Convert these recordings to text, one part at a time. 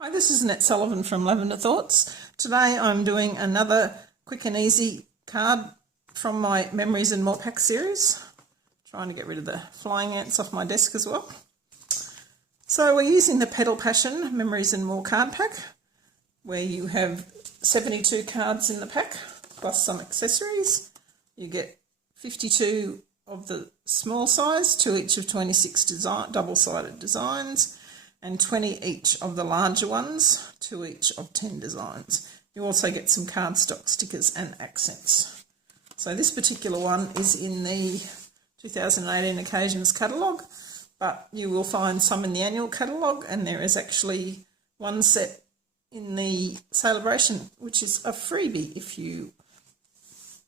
Hi, this is Annette Sullivan from Lavender Thoughts. Today I'm doing another quick and easy card from my Memories and More Pack series. Trying to get rid of the flying ants off my desk as well. So we're using the Petal Passion Memories and More card pack, where you have 72 cards in the pack, plus some accessories. You get 52 of the small size, 2 each of 26 double-sided designs, and 20 each of the larger ones, 2 each of 10 designs. You also get some cardstock stickers and accents. So this particular one is in the 2018 Occasions catalogue, but you will find some in the annual catalogue, and there is actually one set in the celebration, which is a freebie if you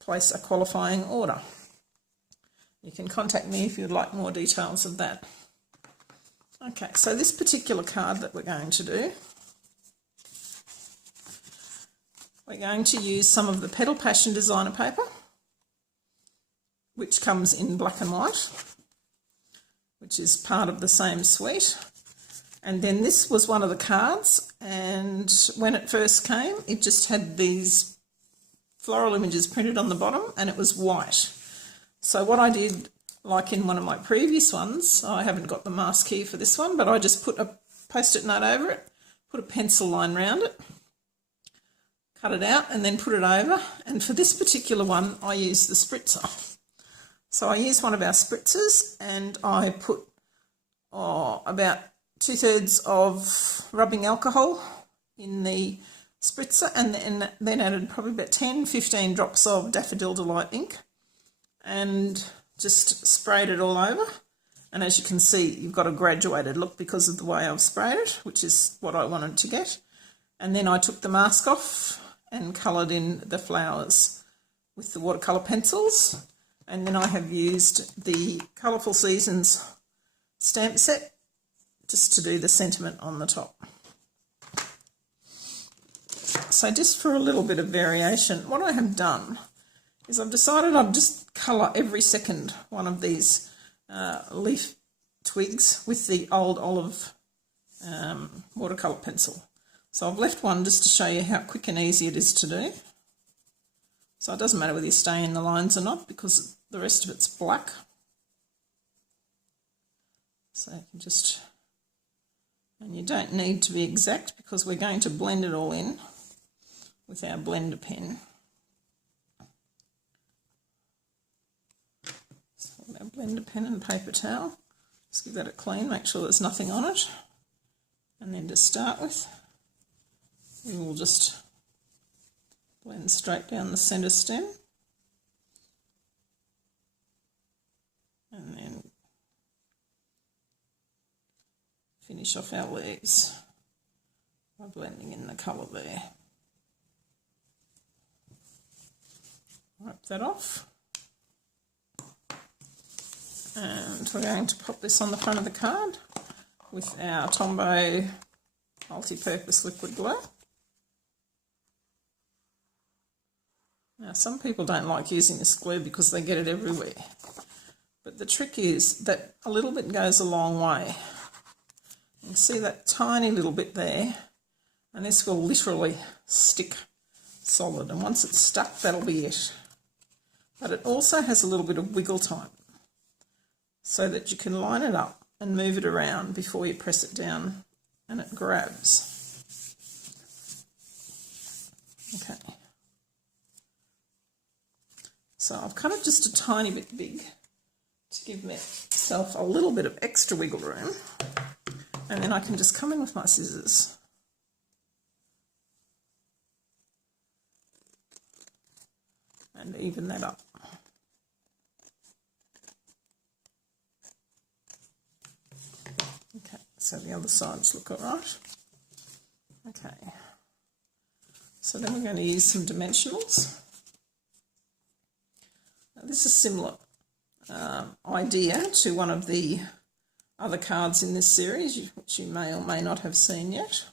place a qualifying order. You can contact me if you'd like more details of that. Okay, so this particular card that we're going to do, we're going to use some of the Petal Passion designer paper, which comes in black and white, which is part of the same suite. And then this was one of the cards, and when it first came, it just had these floral images printed on the bottom, and it was white. So what I did, like in one of my previous ones, I haven't got the mask here for this one, but I just put a post-it note over it, put a pencil line round it, cut it out and then put it over. And for this particular one, I used the spritzer. So I used one of our spritzers, and I put about 2/3 of rubbing alcohol in the spritzer, and then added probably about 10-15 drops of Daffodil Delight ink, and just sprayed it all over. And as you can see, you've got a graduated look because of the way I've sprayed it, which is what I wanted to get. And then I took the mask off and coloured in the flowers with the watercolour pencils. And then I have used the Colourful Seasons stamp set just to do the sentiment on the top. So just for a little bit of variation, what I have done is I've decided I'll just colour every second one of these leaf twigs with the old olive watercolour pencil. So I've left one just to show you how quick and easy it is to do. So it doesn't matter whether you stay in the lines or not, because the rest of it's black. So you can just, and you don't need to be exact because we're going to blend it all in with our blender pen. Our blender pen and paper towel, just give that a clean, make sure there's nothing on it. And then to start with, we will just blend straight down the centre stem, and then finish off our leaves by blending in the colour there. Wipe that off. And we're going to pop this on the front of the card with our Tombow multi-purpose liquid glue. Now, some people don't like using this glue because they get it everywhere, but the trick is that a little bit goes a long way. You can see that tiny little bit there, and this will literally stick solid, and once it's stuck, that'll be it. But it also has a little bit of wiggle time, so that you can line it up and move it around before you press it down and it grabs. Okay. So I've cut it just a tiny bit big to give myself a little bit of extra wiggle room, and then I can just come in with my scissors and even that up. Okay, so the other sides look all right. Okay, so then we're going to use some dimensionals. Now, this is similar idea to one of the other cards in this series, which you may or may not have seen yet.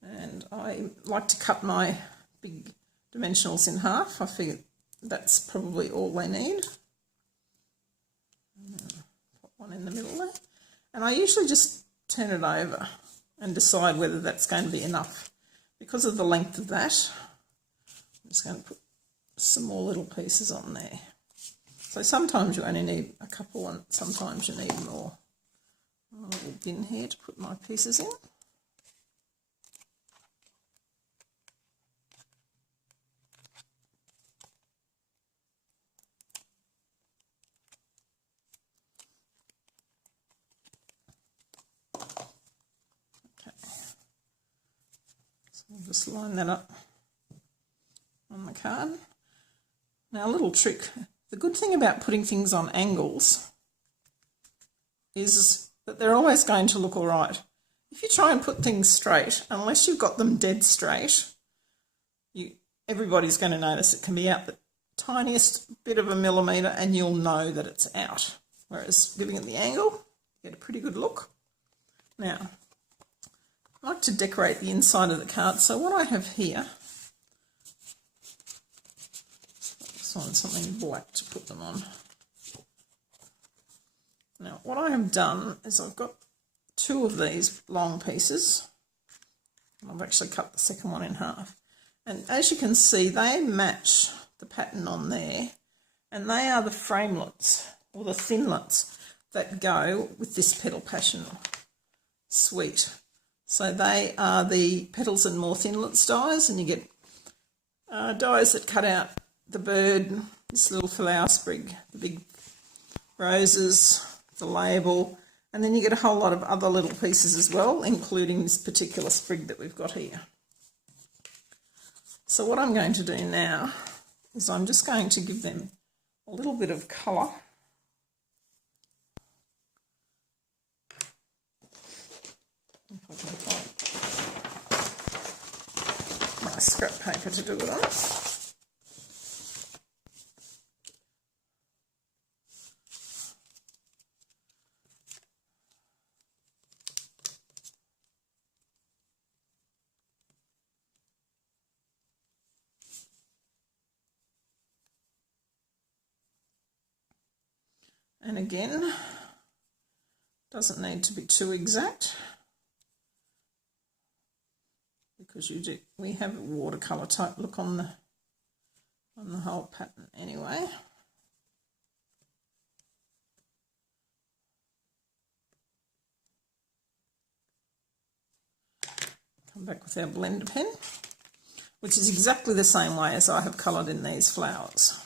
And I like to cut my big dimensionals in half. I figure that's probably all they need. Put one in the middle there. And I usually just turn it over and decide whether that's going to be enough. Because of the length of that, I'm just going to put some more little pieces on there. So sometimes you only need a couple and sometimes you need more. A little bin here to put my pieces in. I'll just line that up on the card. Now, a little trick. The good thing about putting things on angles is that they're always going to look all right. If you try and put things straight, unless you've got them dead straight, everybody's going to notice it can be out the tiniest bit of a millimetre and you'll know that it's out. Whereas giving it the angle, you get a pretty good look. Now, I like to decorate the inside of the card, so what I have here, let's find something black to put them on. Now what I have done is I've got two of these long pieces, and I've actually cut the second one in half, and as you can see they match the pattern on there, and they are the framelets or the thinlets that go with this Petal Passion suite. So they are the Petals and More Thinlets dies, and you get dies that cut out the bird, this little flower sprig, the big roses, the label, and then you get a whole lot of other little pieces as well, including this particular sprig that we've got here. So what I'm going to do now is I'm just going to give them a little bit of colour. If I can find my scrap paper to do it on. And again, doesn't need to be too exact, because we have a watercolour type look on the whole pattern anyway. Come back with our blender pen, which is exactly the same way as I have coloured in these flowers.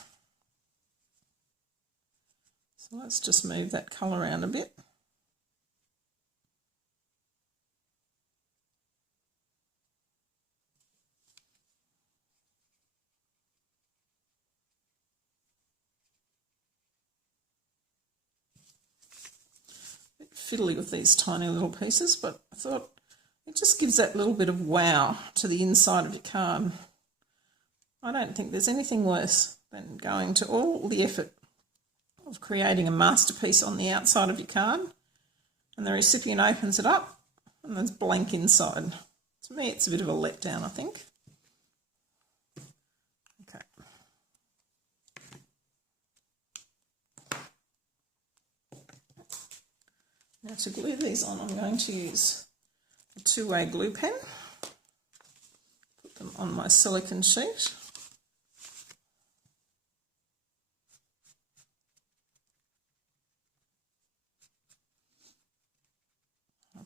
So let's just move that colour around a bit. A bit fiddly with these tiny little pieces, but I thought it just gives that little bit of wow to the inside of your card. I don't think there's anything worse than going to all the effort of creating a masterpiece on the outside of your card, and the recipient opens it up and there's blank inside. To me, it's a bit of a letdown, I think. Okay. Now to glue these on, I'm going to use a two-way glue pen. Put them on my silicone sheet.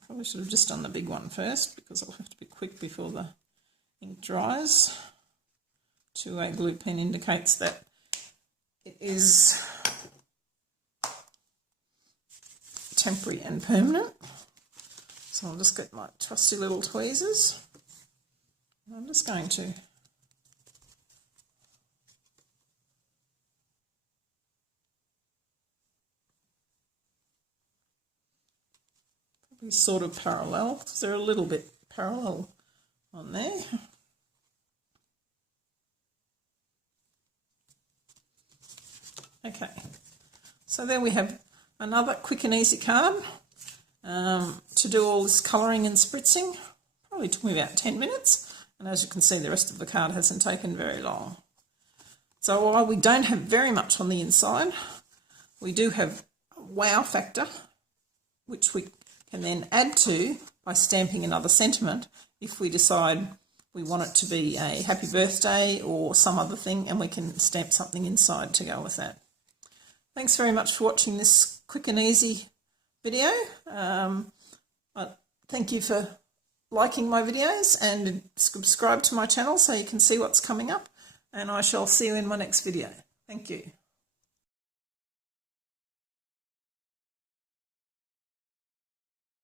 Probably should have just done the big one first, because I'll have to be quick before the ink dries. Two-way glue pen indicates that it is temporary and permanent. So I'll just get my trusty little tweezers. I'm just going to sort of parallel, because they're a little bit parallel on there. Okay, so there we have another quick and easy card to do all this colouring and spritzing. Probably took me about 10 minutes, and as you can see, the rest of the card hasn't taken very long. So while we don't have very much on the inside, we do have a wow factor, which we can then add to by stamping another sentiment if we decide we want it to be a happy birthday or some other thing, and we can stamp something inside to go with that. Thanks very much for watching this quick and easy video. Thank you for liking my videos and subscribe to my channel so you can see what's coming up, and I shall see you in my next video. Thank you.